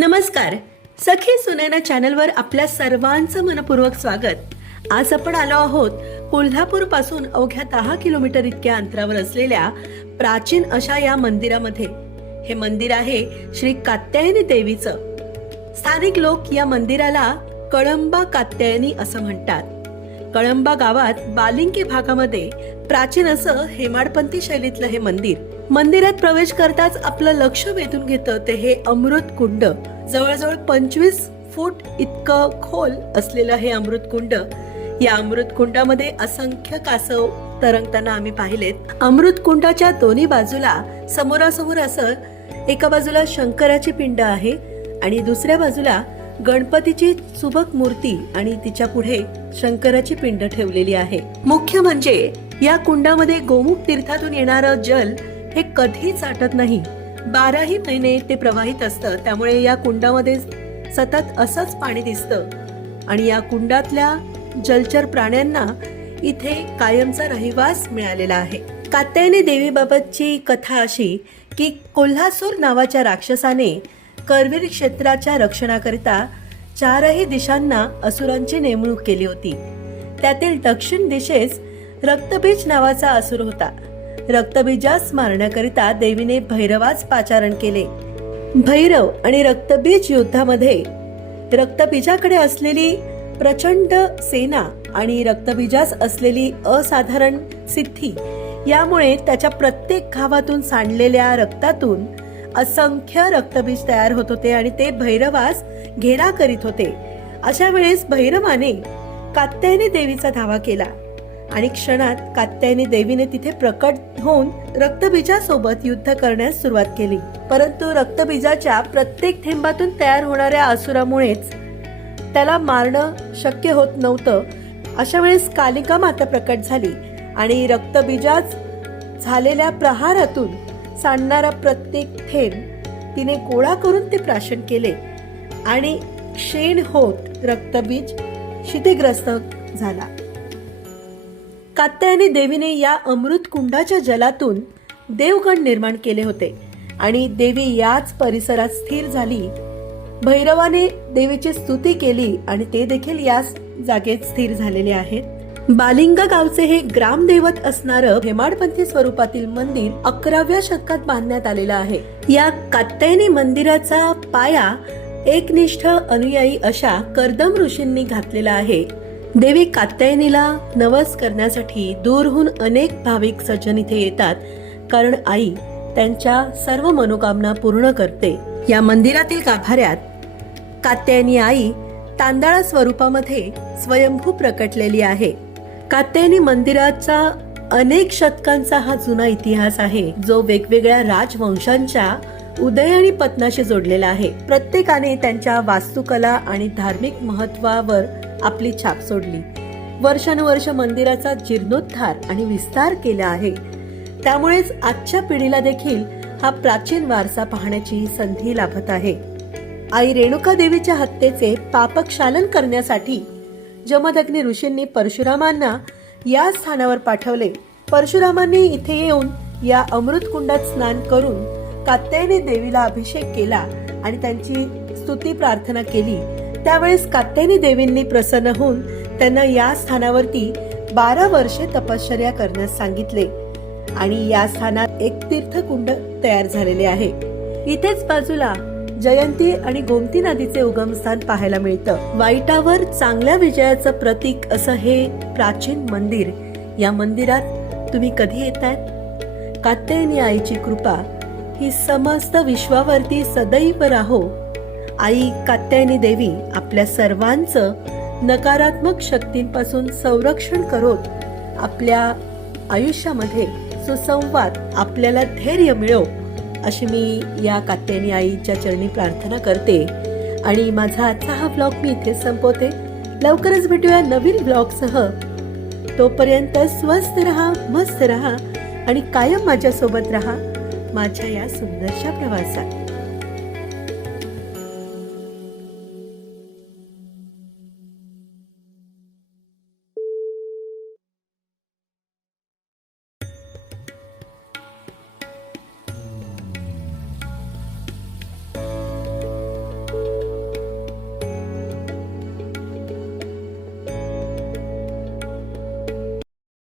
नमस्कार. सखी सुनैना चॅनलवर आपल्या सर्वांचं मनपूर्वक स्वागत. आज आपण आलो आहोत कोल्हापूरपासून अवघ्या दहा किलोमीटर इतक्या अंतरावर असलेल्या प्राचीन अशा या मंदिरामध्ये. हे मंदिर आहे श्री कात्यायनी देवीचं. स्थानिक लोक या मंदिराला कळंबा कात्यायनी असं म्हणतात. कळंबा गावात बालिंकी भागामध्ये प्राचीन असं हेमाडपंथी शैलीतलं हे मंदिर. मंदिरात प्रवेश करताच आपलं लक्ष वेधून घेतं ते हे अमृत कुंड. जवळजवळ पंचवीस फूट इतकं खोल असलेलं हे अमृत कुंड. या अमृत कुंडामध्ये असंख्य कासव तरंगताना आम्ही पाहिलेत. अमृत कुंडाच्या दोन्ही बाजूला समोरासमोर असं एका बाजूला शंकराची पिंड आहे आणि दुसऱ्या बाजूला गणपतीची सुबक मूर्ती आणि तिच्या पुढे शंकराची पिंड ठेवलेली आहे. मुख्य म्हणजे या कुंडामध्ये गोमुख तीर्थातून येणारं जल हे कधीच आटत नाही. बाराही महिने ते प्रवाहित असतं. त्यामुळे या कुंडामध्ये सतत असंच पाणी दिसतं. आणि या कुंडातल्या जलचर प्राण्यांना इथे कायमचा रहिवास मिळालेला आहे. कात्यायनी देवीबाबतची कथा अशी की कोल्हासूर नावाच्या राक्षसाने करवीर क्षेत्राच्या रक्षणाकरिता चारही दिशांना असुरांची नेमणूक केली होती. त्यातील दक्षिण दिशेस रक्तबीज नावाचा असुर होता. रक्तबीजास मारण्याकरिता देवीने भैरवास पाचारण केले. भैरव आणि रक्तबीज युद्धामध्ये रक्तबीजाकडे असलेली प्रचंड सेना आणि रक्तबीजास असलेली असाधारण सिद्धी यामुळे त्याच्या प्रत्येक घावातून सांडलेल्या रक्तातून असंख्य रक्तबीज तयार होत होते आणि ते भैरवास घेरा करीत होते. अशा वेळेस भैरवाने कात्यायनी देवीचा धावा केला. आणि क्षणात कात्यायनी देवीने तिथे प्रकट होऊन रक्तबीजासोबत युद्ध करण्यास सुरुवात केली. परंतु रक्तबीजाच्या प्रत्येक थेंबातून तयार होणाऱ्या असुरामुळेच त्याला मारणं शक्य होत नव्हतं. अशा वेळेस कालिका माता प्रकट झाली आणि रक्तबीजाच झालेल्या प्रहारातून सांडणारा प्रत्येक थेंब तिने गोळा करून ते प्राशन केले आणि क्षीण होत रक्तबीज शितीग्रस्त झाला. कात्यायनी देवीने या अमृत कुंडाच्या जलातून देवगण निर्माण केले होते आणि देवी याच परिसरात स्थिर झाली. भैरवाने देवीची स्तुती केली आणि ते देखील याच जागेत स्थिर झालेले आहेत. बालिंगा गावचे हे ग्रामदैवत असणारं हेमाडपंथी स्वरूपातील मंदिर अकराव्या शतकात बांधण्यात आलेलं आहे. या कात्यायनी मंदिराचा पाया एकनिष्ठ अनुयायी अशा कर्दम ऋषींनी घातलेला आहे. देवी कात्यायनीला नवस करण्यासाठी दूरहून अनेक भाविक सज्जन इथे येतात कारण आई त्यांच्या सर्व मनोकामना पूर्ण करते. या मंदिरातील गाभाऱ्यात कात्यायनी आई तांदळा स्वरूपामध्ये स्वयंभू प्रकटलेली आहे. कात्यायनी मंदिराचा अनेक शतकांचा हा जुना इतिहास आहे जो वेगवेगळ्या राजवंशांच्या उदय आणि पतनाशी जोडलेला आहे. प्रत्येकाने त्यांच्या वास्तुकला आणि धार्मिक महत्वावर आपली छाप सोडली. वर्षानुवर्ष मंदिराचा जीर्णोद्धार आणि विस्तार केला आहे. त्यामुळेच आजच्या पिढीला देखील हा प्राचीन वारसा पाहण्याची संधी लाभत आहे. आई रेणुका देवीच्या हत्येचे पापक्षालन करण्यासाठी जमदग्नी ऋषींनी परशुरामांना या स्थानावर पाठवले. परशुरामांनी इथे येऊन या अमृत कुंडात स्नान करून कात्यायनी देवीला अभिषेक केला आणि त्यांची स्तुती प्रार्थना केली. त्यावेळेस कात्यायनी देवींनी प्रसन्न होऊन त्यांना या स्थानावरती बारा वर्षे तपश्चर्या करण्यास सांगितले आणि या स्थानात एक तीर्थकुंड तयार झालेले आहे. इथेच बाजूला जयंती आणि गोमती नदीचे उगमस्थान पाहायला मिळतं. वाईटावर चांगल्या विजयाचं प्रतीक असं हे प्राचीन मंदिर. या मंदिरात तुम्ही कधी येतात कात्यायनी आईची कृपा. ही समस्त विश्वावरती सदैव राहो. आई कात्यायनी देवी आपल्या सर्वांचं नकारात्मक शक्तींपासून संरक्षण करोत. आपल्या आयुष्यामध्ये सुसंवाद आपल्याला धैर्य मिळो. अशी मी या कात्यायनी आईच्या चरणी प्रार्थना करते. आणि माझा आजचा हा ब्लॉग मी इथे संपवते. लवकरच भेटूया नवीन ब्लॉगसह तोपर्यंत स्वस्त रहा मस्त रहा आणि कायम माझ्यासोबत रहा. माझ्या या सुंदरशा प्रवासात.